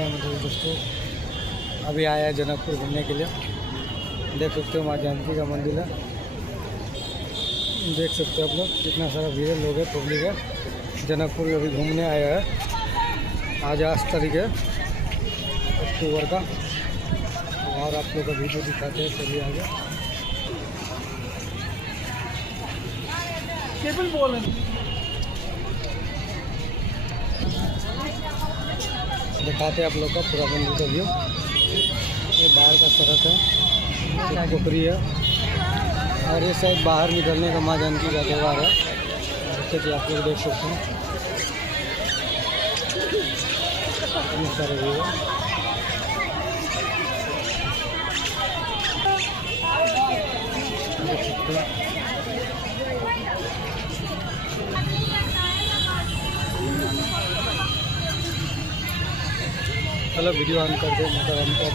हैं मतलब दोस्तों, अभी आया है जनकपुर घूमने के लिए। देख सकते हो माँ जानकी का मंदिर है, देख सकते हो आप लोग कितना सारा भीड़ है, लोग है, पब्लिक है। जनकपुर अभी घूमने आया है। आज 8 तारीख है अक्टूबर का, और आप लोग का वीडियो दिखाते हैं। चलिए आगे केवल बोल दिखाते हैं आप लोग का पूरा मंदिर का व्यू। ये बाहर का सड़क है, पोखरी है, और ये साइड बाहर निकलने का माँ जानकी का द्वार है, जैसे कि आप लोग देख सकते हैं। इतने सारे व्यू है। देख सकते हैं। चलो वीडियो ऑन कर दो, मतलब हम क्या